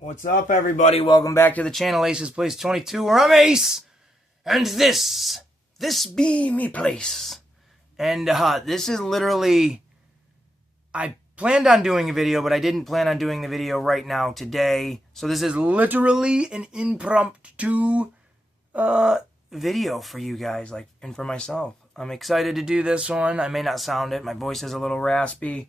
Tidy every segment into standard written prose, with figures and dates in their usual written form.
What's up, everybody? Welcome back to the channel, Ace's Place 22, where I'm Ace, and this be me place. And this is literally, I planned on doing a video, but I didn't plan on doing the video right now today. So this is literally an impromptu video for you guys, and for myself. I'm excited to do this one. I may not sound it. My voice is a little raspy,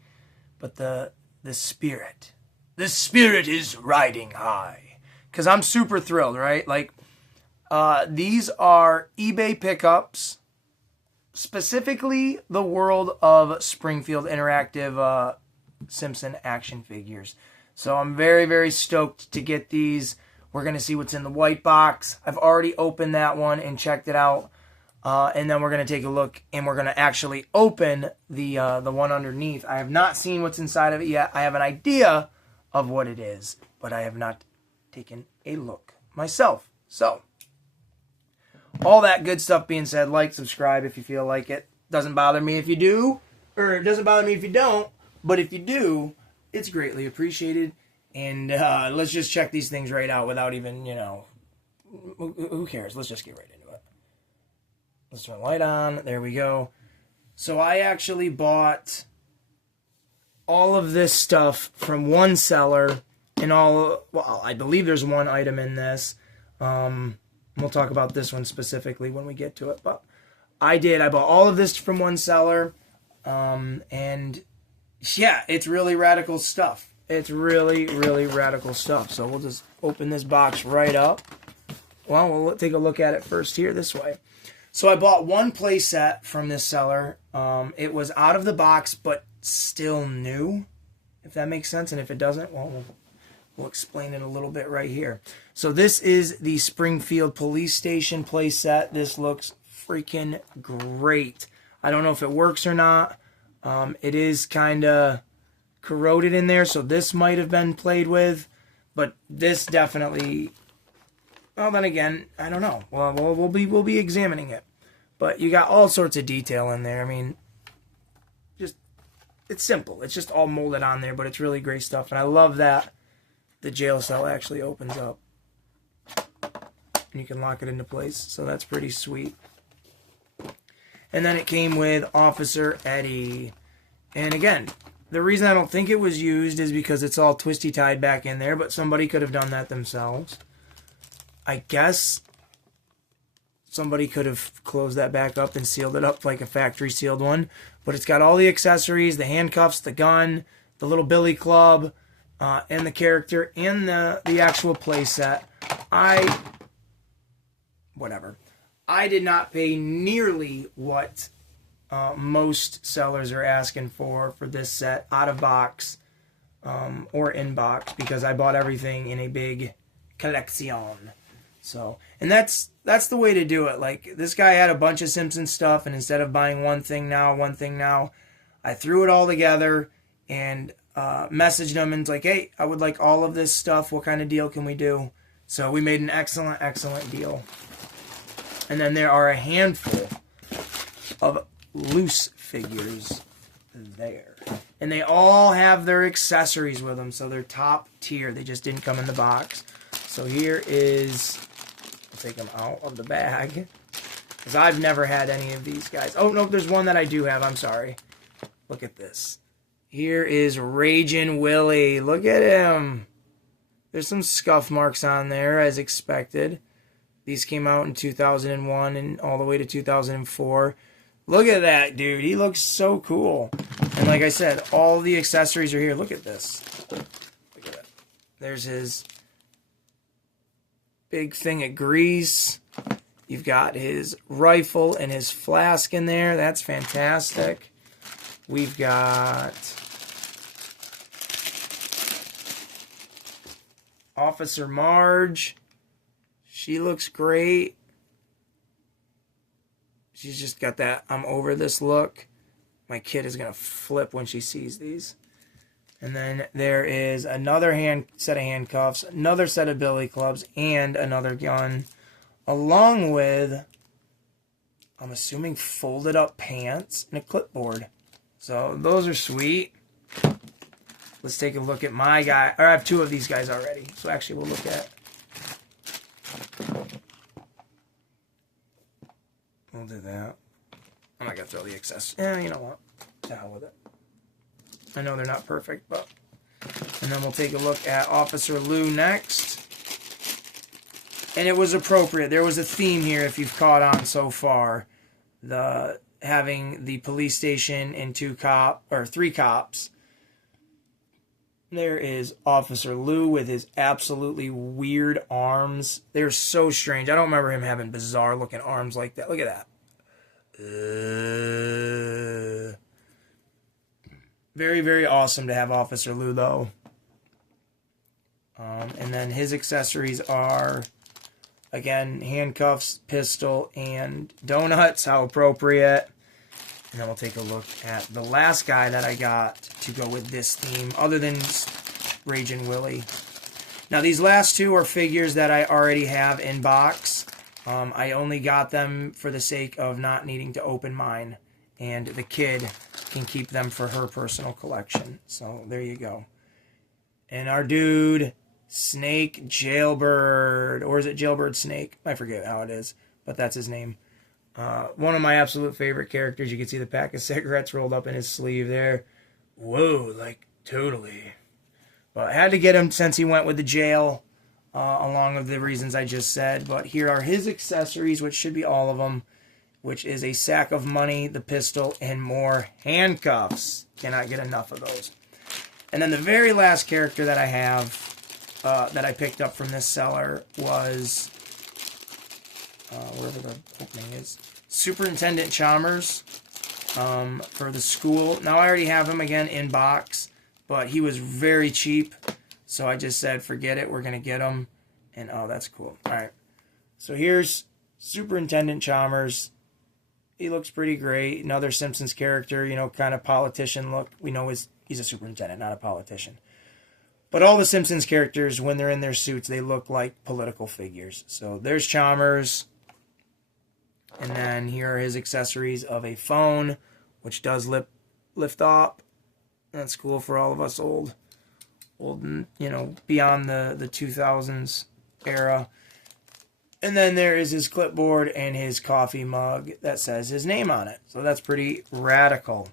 but the spirit is riding high. Because I'm super thrilled, right? These are eBay pickups, specifically the World of Springfield Interactive Simpson action figures. So I'm very, very stoked to get these. We're going to see what's in the white box. I've already opened that one and checked it out. And then we're going to take a look, and we're going to actually open the one underneath. I have not seen what's inside of it yet. I have an idea of what it is, but I have not taken a look myself. So, all that good stuff being said, like, subscribe if you feel like it. Doesn't bother me if you do, or it doesn't bother me if you don't, but if you do, it's greatly appreciated. And let's just check these things right out without even, who cares? Let's just get right into it. Let's turn the light on. There we go. So I actually bought all of this stuff from one seller, and I believe there's one item in this. We'll talk about this one specifically when we get to it, but I bought all of this from one seller, and yeah, it's really radical stuff. It's really, really radical stuff. So we'll just open this box right up. Well, we'll take a look at it first here this way. So I bought one play set from this seller. It was out of the box, but still new, if that makes sense. And if it doesn't, well, we'll explain it a little bit right here. So this is the Springfield Police Station play set. This looks freaking great. I don't know if it works or not. It is kind of corroded in there, so this might have been played with, but this definitely, well, then again, I don't know. Well, we'll be examining it. But you got all sorts of detail in there. I mean, it's simple. It's just all molded on there, but it's really great stuff. And I love that the jail cell actually opens up. And you can lock it into place, so that's pretty sweet. And then it came with Officer Eddie. And again, the reason I don't think it was used is because it's all twisty-tied back in there, but somebody could have done that themselves. I guess somebody could have closed that back up and sealed it up like a factory-sealed one. But it's got all the accessories, the handcuffs, the gun, the little billy club, and the character, and the actual play set. Whatever. I did not pay nearly what most sellers are asking for this set out of box or in box, because I bought everything in a big collection. So, and that's the way to do it. Like, this guy had a bunch of Simpsons stuff, and instead of buying one thing now, I threw it all together and messaged him and was like, hey, I would like all of this stuff. What kind of deal can we do? So we made an excellent deal. And then there are a handful of loose figures there. And they all have their accessories with them, so they're top tier. They just didn't come in the box. So here is, I'll take them out of the bag, because I've never had any of these guys. Oh, no, there's one that I do have. I'm sorry. Look at this. Here is Ragin' Willie. Look at him. There's some scuff marks on there, as expected. These came out in 2001 and all the way to 2004. Look at that, dude. He looks so cool. And like I said, all the accessories are here. Look at this. Look at that. There's his big thing of grease. You've got his rifle and his flask in there. That's fantastic. We've got Officer Marge. She looks great. She's just got that I'm over this look. My kid is going to flip when she sees these. And then there is another set of handcuffs, another set of billy clubs, and another gun, along with, I'm assuming, folded up pants and a clipboard. So those are sweet. let's take a look at my guy. Or I have two of these guys already. So actually we'll look at... We'll do that. I'm not going to throw the excess. Yeah, you know what? To hell with it. I know they're not perfect, but... And then we'll take a look at Officer Lou next. And it was appropriate. There was a theme here, if you've caught on so far. Having the police station and three cops. There is Officer Lou with his absolutely weird arms. They're so strange. I don't remember him having bizarre looking arms like that. Look at that. Very, very awesome to have Officer Lou, though. And then his accessories are, again, handcuffs, pistol, and donuts. How appropriate. And then we'll take a look at the last guy that I got to go with this theme, other than Ragin' Willie. Now, these last two are figures that I already have in box. I only got them for the sake of not needing to open mine. And the kid can keep them for her personal collection. So, there you go. And our dude, Snake Jailbird. Or is it Jailbird Snake? I forget how it is. But that's his name. One of my absolute favorite characters. You can see the pack of cigarettes rolled up in his sleeve there. Whoa, like, totally. But I had to get him since he went with the jail, along with the reasons I just said. But here are his accessories, which should be all of them, which is a sack of money, the pistol, and more handcuffs. Cannot get enough of those. And then the very last character that I have, that I picked up from this seller was, wherever the opening is, Superintendent Chalmers, for the school. Now, I already have him again in box, but he was very cheap, so I just said, forget it, we're going to get him. And, oh, that's cool. All right. So here's Superintendent Chalmers. He looks pretty great. Another Simpsons character, you know, kind of politician look. We know he's a superintendent, not a politician. But all the Simpsons characters, when they're in their suits, they look like political figures. So there's Chalmers. And then here are his accessories of a phone, which does lift up. That's cool for all of us old, you know, beyond the 2000s era. And then there is his clipboard and his coffee mug that says his name on it. So that's pretty radical.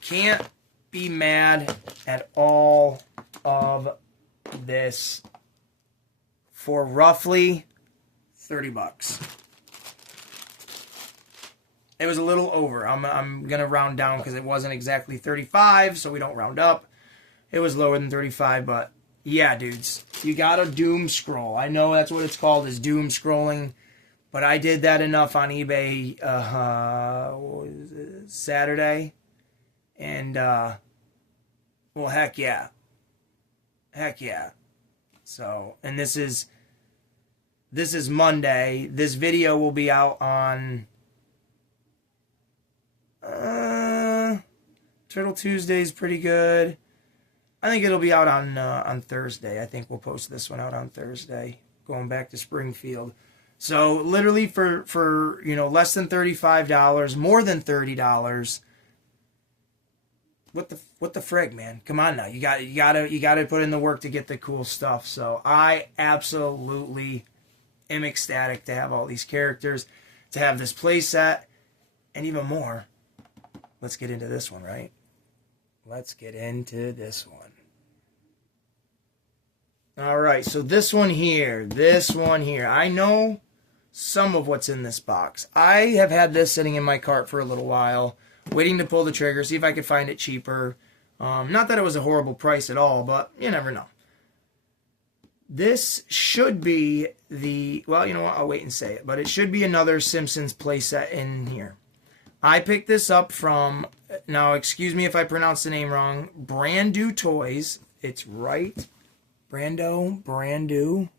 Can't be mad at all of this for roughly $30. It was a little over. I'm going to round down because it wasn't exactly 35, so we don't round up. It was lower than 35, but yeah, dudes, you got to doom scroll. I know that's what it's called, is doom scrolling, but I did that enough on eBay Saturday, and, well, heck yeah. Heck yeah. So, and this is Monday. This video will be out on... Turtle Tuesday's pretty good. I think it'll be out on Thursday. I think we'll post this one out on Thursday. Going back to Springfield. So literally for you know, less than $35, more than $30. What the frig, man? Come on now. You gotta put in the work to get the cool stuff. So I absolutely am ecstatic to have all these characters, to have this play set, and even more. Let's get into this one, right? Let's get into this one. All right, so this one here. I know some of what's in this box. I have had this sitting in my cart for a little while, waiting to pull the trigger, see if I could find it cheaper. Not that it was a horrible price at all, but you never know. This should be the, well, you know what, I'll wait and say it, but it should be another Simpsons playset in here. I picked this up from, now excuse me if I pronounce the name wrong, Brandu Toys. It's right. Brandu. Brandeau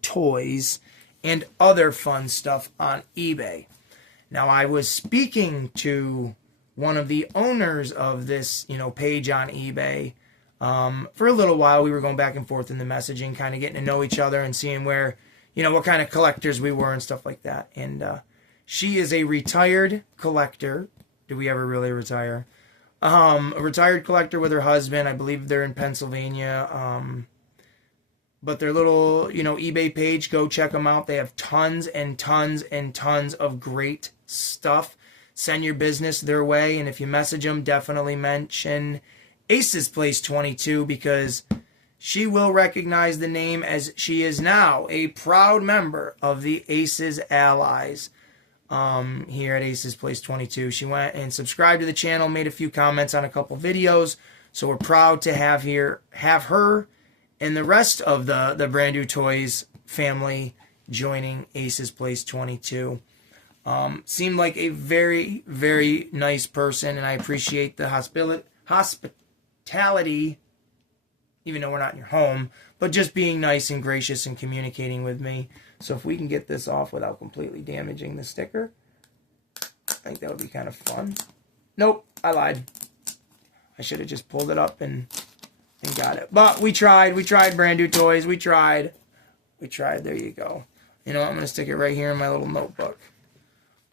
Toys, and other fun stuff on eBay. Now, I was speaking to one of the owners of this, you know, page on eBay for a little while. We were going back and forth in the messaging, kind of getting to know each other and seeing where, you know, what kind of collectors we were and stuff like that. And she is a retired collector, do we ever really retire? A retired collector with her husband. I believe they're in Pennsylvania. But their little, eBay page, go check them out. They have tons and tons and tons of great stuff. Send your business their way. And if you message them, definitely mention Ace's Place 22 because she will recognize the name as she is now a proud member of the Aces Allies here at Ace's Place 22. She went and subscribed to the channel, made a few comments on a couple videos. So we're proud to have her and the rest of the Brand New Toys family joining Ace's Place 22. Seemed like a very, very nice person, and I appreciate the hospitality, even though we're not in your home, but just being nice and gracious and communicating with me. So if we can get this off without completely damaging the sticker, I think that would be kind of fun. Nope, I lied. I should have just pulled it up and got it. But we tried. We tried, Brand New Toys. We tried. There you go. You know what? I'm going to stick it right here in my little notebook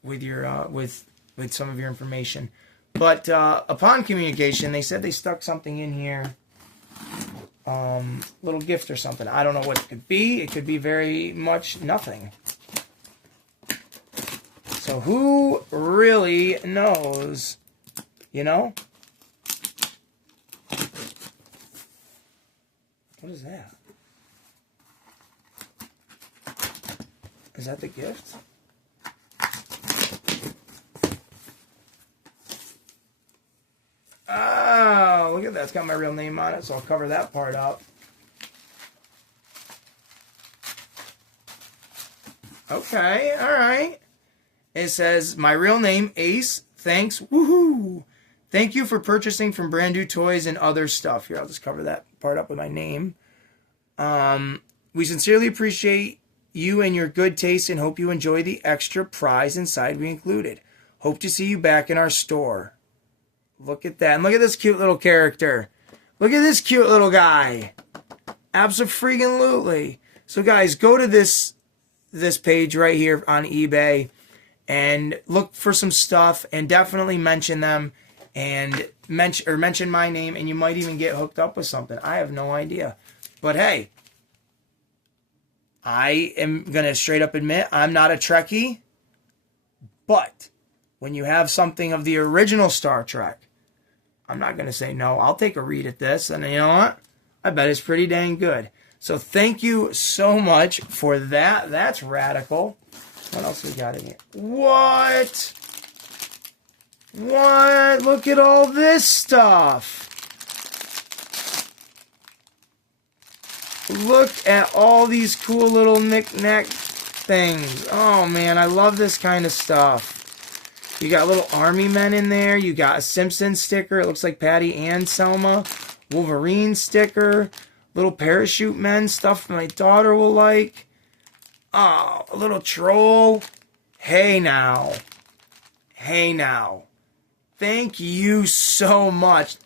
with your with some of your information. But upon communication, they said they stuck something in here. Little gift or something. I don't know what it could be. It could be very much nothing. So who really knows? What is that? Is that the gift? Oh, look at that. It's got my real name on it, so I'll cover that part up. Okay, all right. It says, my real name, Ace. Thanks. Woohoo! Thank you for purchasing from Brand New Toys and other stuff. Here, I'll just cover that part up with my name. We sincerely appreciate you and your good taste and hope you enjoy the extra prize inside we included. Hope to see you back in our store. Look at that. And look at this cute little character. Look at this cute little guy. Abso-freaking-lutely. So guys, go to this page right here on eBay and look for some stuff and definitely mention them and mention my name, and you might even get hooked up with something. I have no idea. But hey, I am going to straight up admit I'm not a Trekkie, but when you have something of the original Star Trek, I'm not going to say no. I'll take a read at this, and you know what? I bet it's pretty dang good. So thank you so much for that. That's radical. What else we got in here? What? What? Look at all this stuff. Look at all these cool little knick-knack things. Oh, man, I love this kind of stuff. You got little army men in there. You got a Simpsons sticker. It looks like Patty and Selma. Wolverine sticker. Little parachute men stuff my daughter will like. Oh, a little troll. Hey now. Hey now. Thank you so much.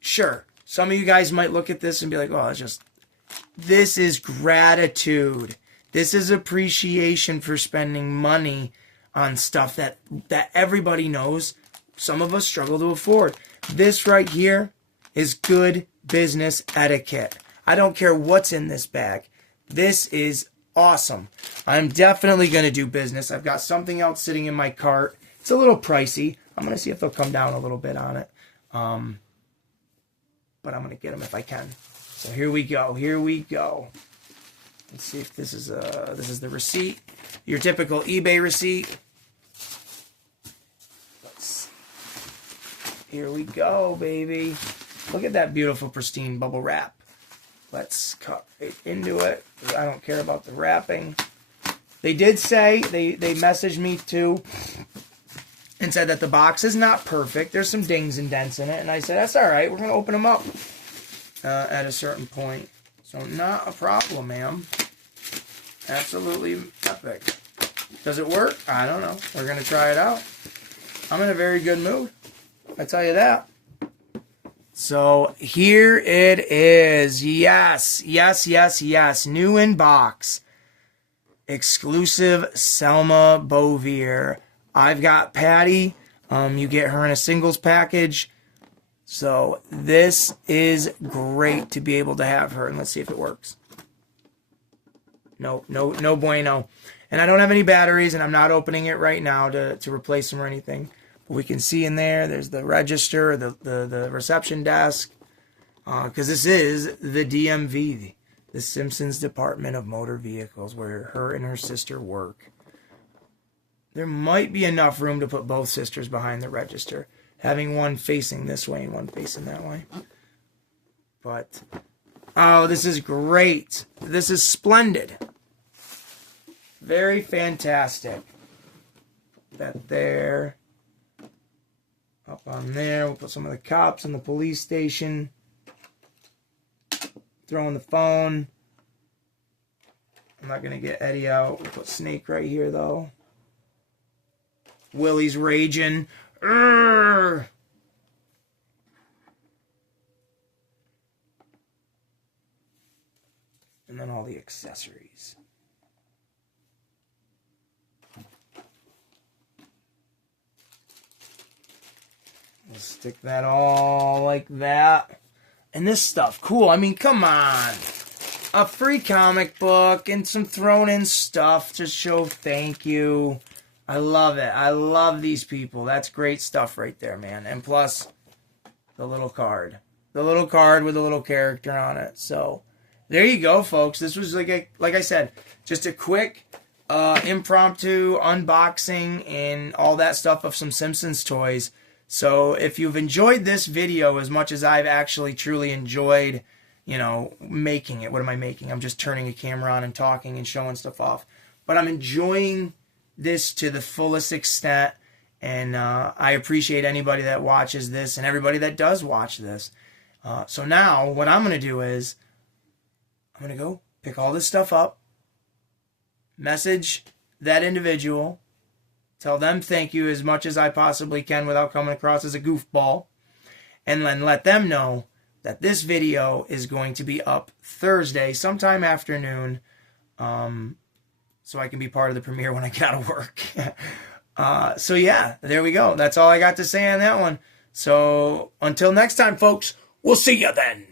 Sure, some of you guys might look at this and be like, oh, it's just, this is gratitude. This is appreciation for spending money on stuff that everybody knows some of us struggle to afford. This right here is good business etiquette. I don't care what's in this bag. This is awesome. I'm definitely going to do business. I've got something else sitting in my cart. It's a little pricey. I'm going to see if they'll come down a little bit on it. But I'm going to get them if I can. So here we go. Here we go. Let's see if this is the receipt. Your typical eBay receipt. Here we go, baby. Look at that beautiful, pristine bubble wrap. Let's cut right into it. I don't care about the wrapping. They did say, they messaged me too, and said that the box is not perfect. There's some dings and dents in it. And I said, that's all right. We're going to open them up at a certain point. So not a problem, ma'am. Absolutely epic. Does it work? I don't know. We're going to try it out. I'm in a very good mood. I tell you that. So here it is. Yes, yes, yes, yes. New in box. Exclusive Selma Bovere. I've got Patty. You get her in a singles package. So this is great to be able to have her. And let's see if it works. No bueno. And I don't have any batteries, and I'm not opening it right now to replace them or anything. But we can see in there's the register, the reception desk. Because this is the DMV, the Simpsons Department of Motor Vehicles, where her and her sister work. There might be enough room to put both sisters behind the register, having one facing this way and one facing that way. But, oh, this is great. This is splendid. Very fantastic. That there. Up on there. We'll put some of the cops in the police station. Throw in the phone. I'm not going to get Eddie out. We'll put Snake right here, though. Willie's raging. Urgh! And then all the accessories. We'll stick that all like that. And this stuff, cool. I mean, come on. A free comic book and some thrown in stuff to show thank you. I love it. I love these people. That's great stuff right there, man. And plus, the little card. The little card with a little character on it. So, there you go, folks. This was, like I said, just a quick impromptu unboxing and all that stuff of some Simpsons toys. So, if you've enjoyed this video as much as I've actually truly enjoyed, you know, making it. What am I making? I'm just turning a camera on and talking and showing stuff off. But I'm enjoying this to the fullest extent, and I appreciate anybody that watches this and everybody that does watch this. So now what I'm going to do is I'm going to go pick all this stuff up, message that individual, tell them thank you as much as I possibly can without coming across as a goofball, and then let them know that this video is going to be up Thursday sometime afternoon, so I can be part of the premiere when I get out of work. So yeah, there we go. That's all I got to say on that one. So until next time, folks, we'll see you then.